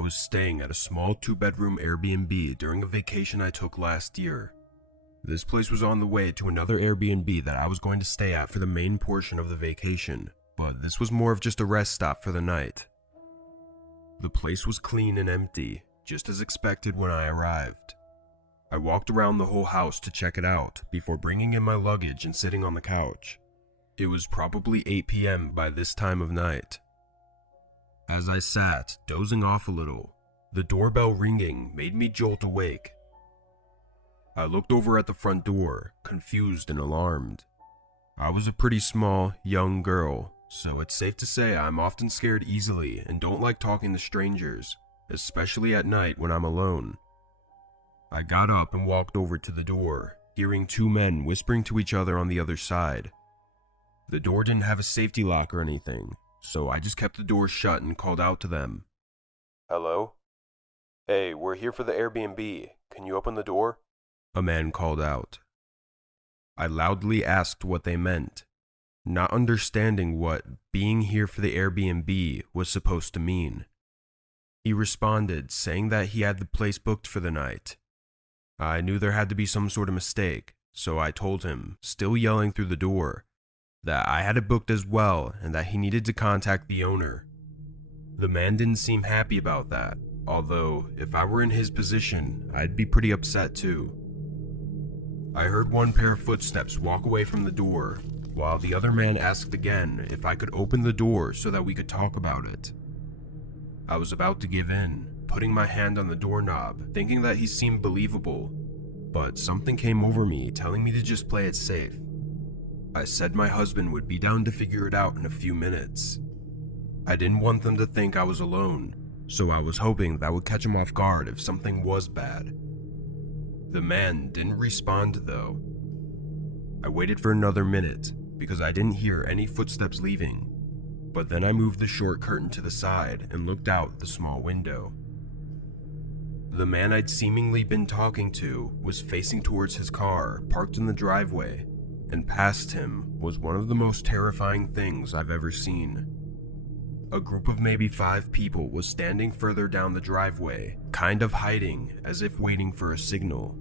was staying at a small 2-bedroom Airbnb during a vacation I took last year. This place was on the way to another Airbnb that I was going to stay at for the main portion of the vacation, but this was more of just a rest stop for the night. The place was clean and empty, just as expected when I arrived. I walked around the whole house to check it out before bringing in my luggage and sitting on the couch. It was probably 8 p.m. by this time of night. As I sat, dozing off a little, the doorbell ringing made me jolt awake. I looked over at the front door, confused and alarmed. I was a pretty small, young girl, so it's safe to say I'm often scared easily and don't like talking to strangers, especially at night when I'm alone. I got up and walked over to the door, hearing 2 men whispering to each other on the other side. The door didn't have a safety lock or anything, so I just kept the door shut and called out to them. "Hello? Hey, we're here for the Airbnb. Can you open the door?" A man called out. I loudly asked what they meant, not understanding what being here for the Airbnb was supposed to mean. He responded, saying that he had the place booked for the night. I knew there had to be some sort of mistake, so I told him, still yelling through the door, that I had it booked as well and that he needed to contact the owner. The man didn't seem happy about that, although if I were in his position, I'd be pretty upset too. I heard one pair of footsteps walk away from the door, while the other man asked again if I could open the door so that we could talk about it. I was about to give in, putting my hand on the doorknob, thinking that he seemed believable, but something came over me telling me to just play it safe. I said my husband would be down to figure it out in a few minutes. I didn't want them to think I was alone, so I was hoping that would catch him off guard if something was bad. The man didn't respond though. I waited for another minute because I didn't hear any footsteps leaving, but then I moved the short curtain to the side and looked out the small window. The man I'd seemingly been talking to was facing towards his car parked in the driveway, and past him was one of the most terrifying things I've ever seen. A group of maybe 5 people was standing further down the driveway, kind of hiding as if waiting for a signal.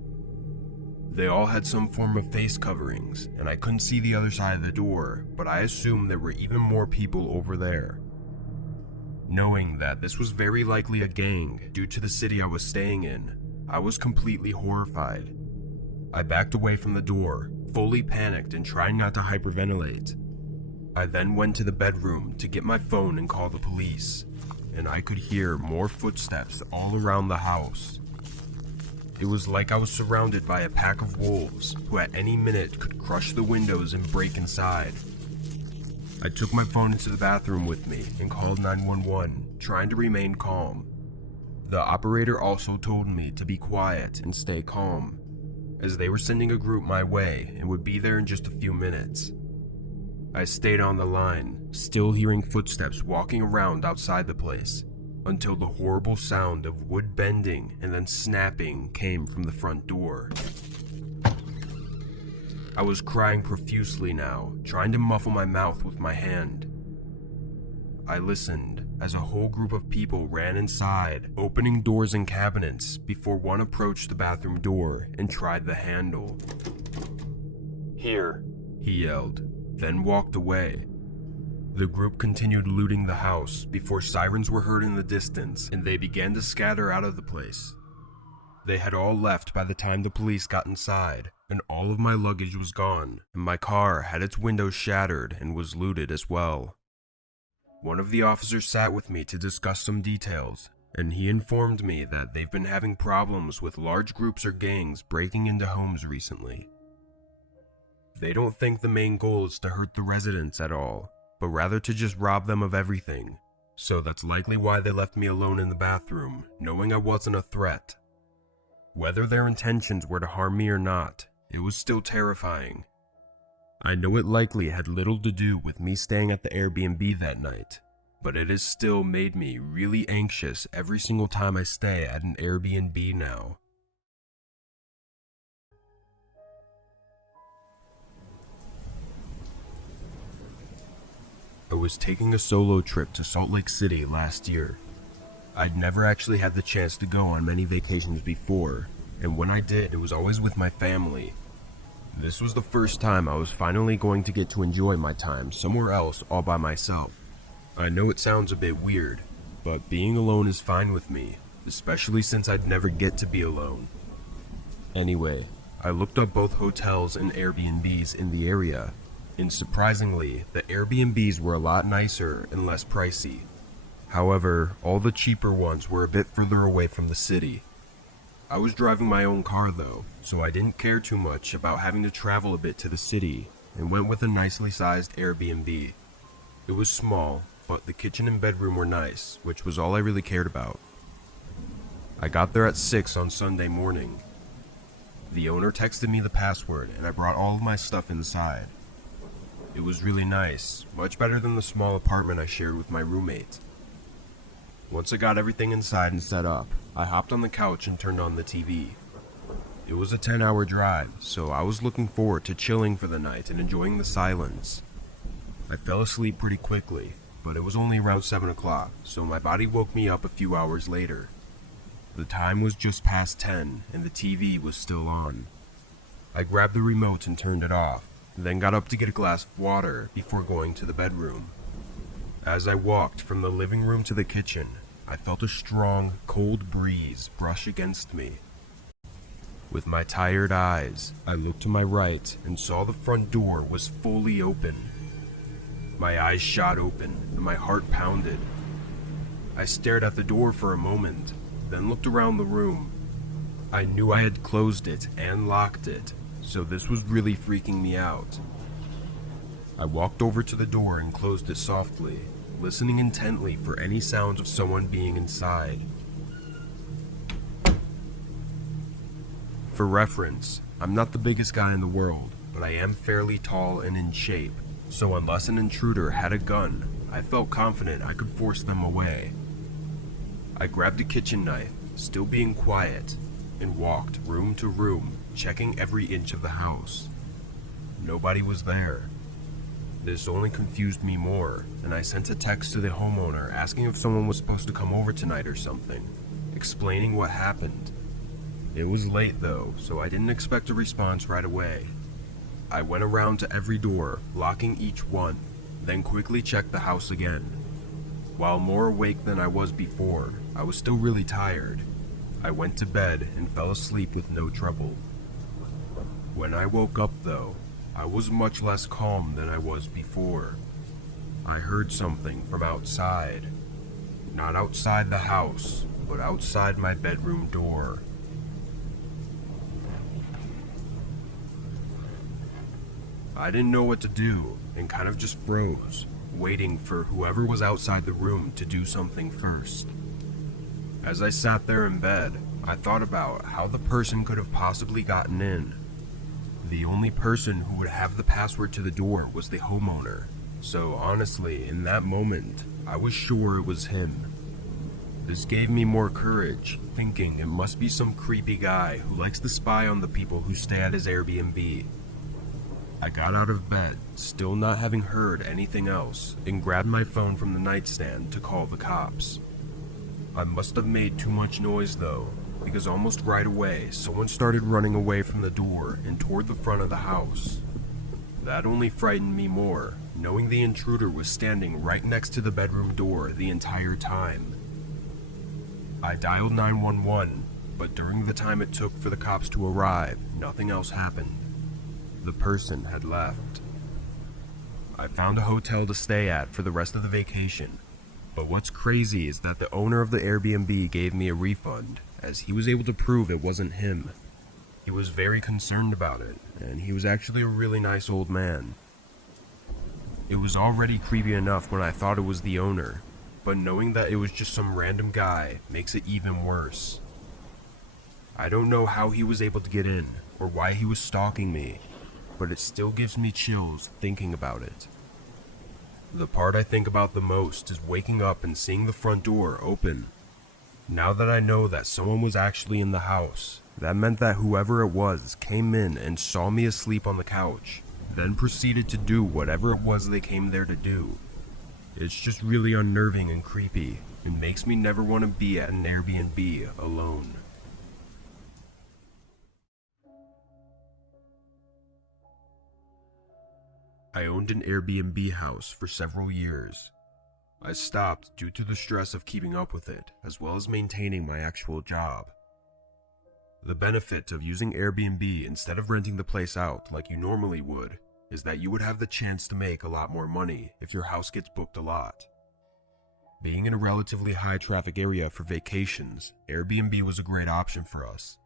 They all had some form of face coverings, and I couldn't see the other side of the door, but I assumed there were even more people over there. Knowing that this was very likely a gang due to the city I was staying in, I was completely horrified. I backed away from the door, fully panicked and trying not to hyperventilate. I then went to the bedroom to get my phone and call the police, and I could hear more footsteps all around the house. It was like I was surrounded by a pack of wolves who at any minute could crush the windows and break inside. I took my phone into the bathroom with me and called 911, trying to remain calm. The operator also told me to be quiet and stay calm, as they were sending a group my way and would be there in just a few minutes. I stayed on the line, still hearing footsteps walking around outside the place, until the horrible sound of wood bending and then snapping came from the front door. I was crying profusely now, trying to muffle my mouth with my hand. I listened as a whole group of people ran inside, opening doors and cabinets before one approached the bathroom door and tried the handle. "Here," he yelled, then walked away. The group continued looting the house before sirens were heard in the distance and they began to scatter out of the place. They had all left by the time the police got inside, and all of my luggage was gone, and my car had its windows shattered and was looted as well. One of the officers sat with me to discuss some details, and he informed me that they've been having problems with large groups or gangs breaking into homes recently. They don't think the main goal is to hurt the residents at all, but rather to just rob them of everything, so that's likely why they left me alone in the bathroom, knowing I wasn't a threat. Whether their intentions were to harm me or not, it was still terrifying. I know it likely had little to do with me staying at the Airbnb that night, but it has still made me really anxious every single time I stay at an Airbnb now. I was taking a solo trip to Salt Lake City last year. I'd never actually had the chance to go on many vacations before, and when I did, it was always with my family. This was the first time I was finally going to get to enjoy my time somewhere else all by myself. I know it sounds a bit weird, but being alone is fine with me, especially since I'd never get to be alone. Anyway, I looked up both hotels and Airbnbs in the area, and surprisingly, the Airbnbs were a lot nicer and less pricey. However, all the cheaper ones were a bit further away from the city. I was driving my own car though, so I didn't care too much about having to travel a bit to the city, and went with a nicely sized Airbnb. It was small, but the kitchen and bedroom were nice, which was all I really cared about. I got there at 6 on Sunday morning. The owner texted me the password, and I brought all of my stuff inside. It was really nice, much better than the small apartment I shared with my roommate. Once I got everything inside and set up, I hopped on the couch and turned on the TV. It was a 10-hour drive, so I was looking forward to chilling for the night and enjoying the silence. I fell asleep pretty quickly, but it was only around 7 o'clock, so my body woke me up a few hours later. The time was just past 10, and the TV was still on. I grabbed the remote and turned it off, then got up to get a glass of water before going to the bedroom. As I walked from the living room to the kitchen, I felt a strong, cold breeze brush against me. With my tired eyes, I looked to my right and saw the front door was fully open. My eyes shot open and my heart pounded. I stared at the door for a moment, then looked around the room. I knew I had closed it and locked it, so this was really freaking me out. I walked over to the door and closed it softly, listening intently for any sounds of someone being inside. For reference, I'm not the biggest guy in the world, but I am fairly tall and in shape, so unless an intruder had a gun, I felt confident I could force them away. I grabbed a kitchen knife, still being quiet, and walked room to room, checking every inch of the house. Nobody was there. This only confused me more, and I sent a text to the homeowner asking if someone was supposed to come over tonight or something, explaining what happened. It was late though, so I didn't expect a response right away. I went around to every door, locking each one, then quickly checked the house again. While more awake than I was before, I was still really tired. I went to bed and fell asleep with no trouble. When I woke up though, I was much less calm than I was before. I heard something from outside. Not outside the house, but outside my bedroom door. I didn't know what to do and kind of just froze, waiting for whoever was outside the room to do something first. As I sat there in bed, I thought about how the person could have possibly gotten in. The only person who would have the password to the door was the homeowner, so honestly, in that moment, I was sure it was him. This gave me more courage, thinking it must be some creepy guy who likes to spy on the people who stay at his Airbnb. I got out of bed, still not having heard anything else, and grabbed my phone from the nightstand to call the cops. I must have made too much noise though, because almost right away, someone started running away from the door and toward the front of the house. That only frightened me more, knowing the intruder was standing right next to the bedroom door the entire time. I dialed 911, but during the time it took for the cops to arrive, nothing else happened. The person had left. I found a hotel to stay at for the rest of the vacation, but what's crazy is that the owner of the Airbnb gave me a refund, as he was able to prove it wasn't him. He was very concerned about it, and he was actually a really nice old man. It was already creepy enough when I thought it was the owner, but knowing that it was just some random guy makes it even worse. I don't know how he was able to get in, or why he was stalking me, but it still gives me chills thinking about it. The part I think about the most is waking up and seeing the front door open. Now that I know that someone was actually in the house, that meant that whoever it was came in and saw me asleep on the couch, then proceeded to do whatever it was they came there to do. It's just really unnerving and creepy, It makes me never want to be at an Airbnb alone. I owned an Airbnb house for several years. I stopped due to the stress of keeping up with it, as well as maintaining my actual job. The benefit of using Airbnb instead of renting the place out like you normally would is that you would have the chance to make a lot more money if your house gets booked a lot. Being in a relatively high traffic area for vacations, Airbnb was a great option for us.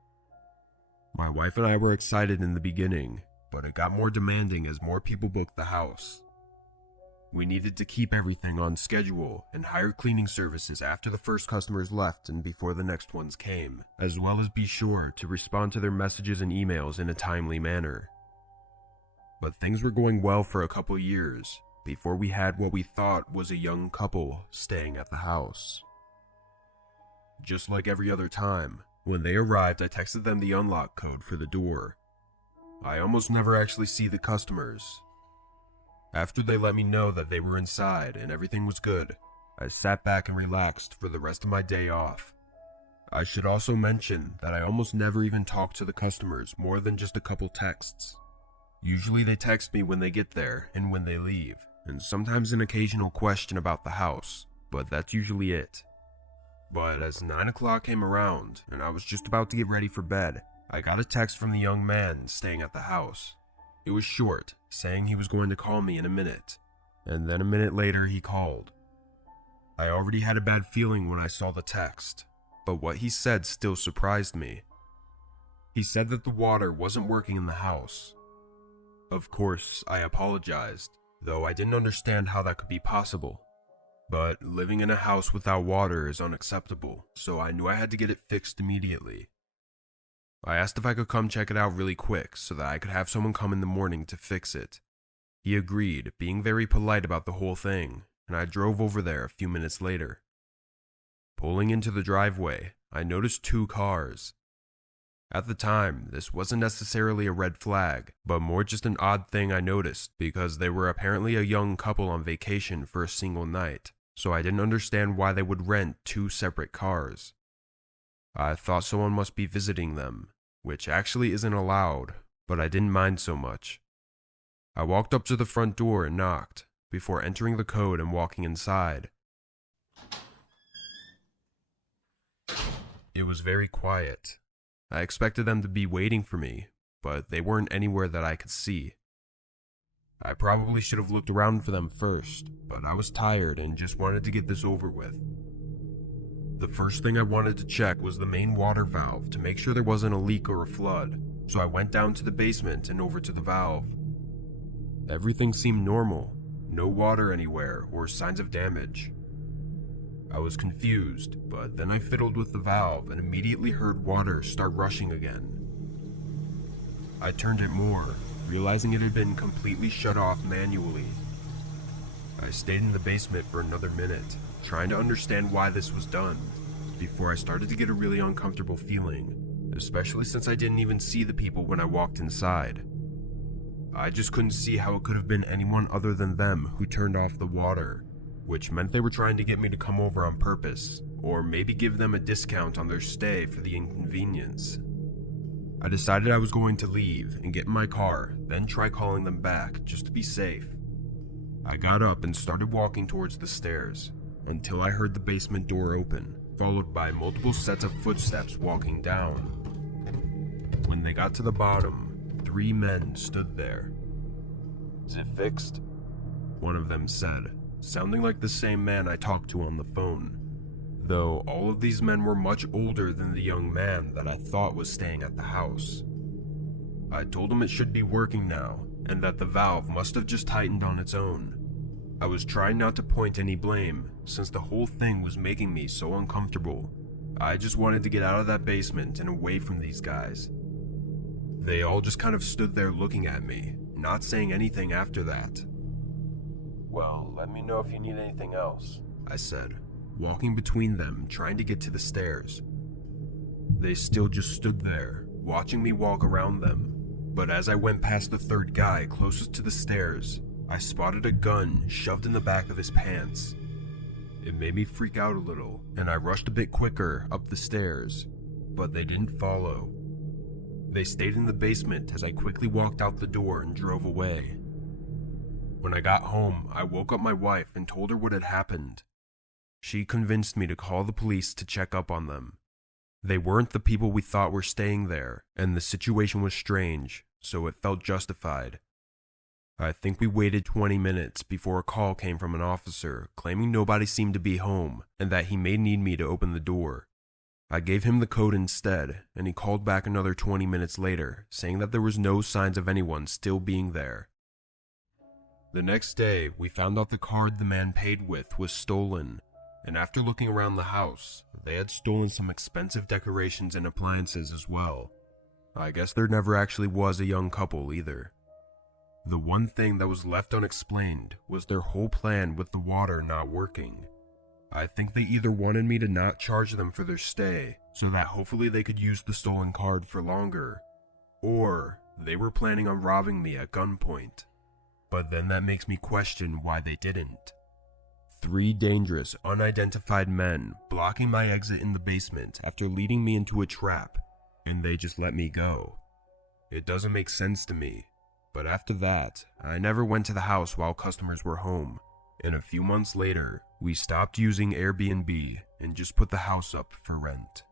My wife and I were excited in the beginning, but it got more demanding as more people booked the house. We needed to keep everything on schedule and hire cleaning services after the first customers left and before the next ones came, as well as be sure to respond to their messages and emails in a timely manner. But things were going well for a couple years before we had what we thought was a young couple staying at the house. Just like every other time, when they arrived, I texted them the unlock code for the door. I almost never actually see the customers. After they let me know that they were inside and everything was good, I sat back and relaxed for the rest of my day off. I should also mention that I almost never even talk to the customers more than just a couple texts. Usually they text me when they get there and when they leave, and sometimes an occasional question about the house, but that's usually it. But as 9 o'clock came around and I was just about to get ready for bed, I got a text from the young man staying at the house. It was short, saying he was going to call me in a minute, and then a minute later he called. I already had a bad feeling when I saw the text, but what he said still surprised me. He said that the water wasn't working in the house. Of course, I apologized, though I didn't understand how that could be possible. But living in a house without water is unacceptable, so I knew I had to get it fixed immediately. I asked if I could come check it out really quick so that I could have someone come in the morning to fix it. He agreed, being very polite about the whole thing, and I drove over there a few minutes later. Pulling into the driveway, I noticed 2 cars. At the time, this wasn't necessarily a red flag, but more just an odd thing I noticed because they were apparently a young couple on vacation for a single night, so I didn't understand why they would rent 2 separate cars. I thought someone must be visiting them, which actually isn't allowed, but I didn't mind so much. I walked up to the front door and knocked, before entering the code and walking inside. It was very quiet. I expected them to be waiting for me, but they weren't anywhere that I could see. I probably should have looked around for them first, but I was tired and just wanted to get this over with. The first thing I wanted to check was the main water valve to make sure there wasn't a leak or a flood, so I went down to the basement and over to the valve. Everything seemed normal, no water anywhere or signs of damage. I was confused, but then I fiddled with the valve and immediately heard water start rushing again. I turned it more, realizing it had been completely shut off manually. I stayed in the basement for another minute, trying to understand why this was done, before I started to get a really uncomfortable feeling, especially since I didn't even see the people when I walked inside. I just couldn't see how it could have been anyone other than them who turned off the water, which meant they were trying to get me to come over on purpose, or maybe give them a discount on their stay for the inconvenience. I decided I was going to leave and get in my car, then try calling them back just to be safe. I got up and started walking towards the stairs, until I heard the basement door open, followed by multiple sets of footsteps walking down. When they got to the bottom, 3 men stood there. "Is it fixed?" one of them said, sounding like the same man I talked to on the phone, though all of these men were much older than the young man that I thought was staying at the house. I told him it should be working now, and that the valve must have just tightened on its own. I was trying not to point any blame, since the whole thing was making me so uncomfortable. I just wanted to get out of that basement and away from these guys. They all just kind of stood there looking at me, not saying anything after that. "Well, let me know if you need anything else," I said, walking between them, trying to get to the stairs. They still just stood there, watching me walk around them, but as I went past the 3rd guy closest to the stairs, I spotted a gun shoved in the back of his pants. It made me freak out a little, and I rushed a bit quicker up the stairs, but they didn't follow. They stayed in the basement as I quickly walked out the door and drove away. When I got home, I woke up my wife and told her what had happened. She convinced me to call the police to check up on them. They weren't the people we thought were staying there, and the situation was strange, so it felt justified. I think we waited 20 minutes before a call came from an officer claiming nobody seemed to be home and that he may need me to open the door. I gave him the code instead, and he called back another 20 minutes later, saying that there was no signs of anyone still being there. The next day, we found out the card the man paid with was stolen, and after looking around the house, they had stolen some expensive decorations and appliances as well. I guess there never actually was a young couple either. The one thing that was left unexplained was their whole plan with the water not working. I think they either wanted me to not charge them for their stay, so that hopefully they could use the stolen card for longer, or they were planning on robbing me at gunpoint. But then that makes me question why they didn't. 3 dangerous, unidentified men blocking my exit in the basement after leading me into a trap, and they just let me go. It doesn't make sense to me. But after that, I never went to the house while customers were home, and a few months later, we stopped using Airbnb and just put the house up for rent.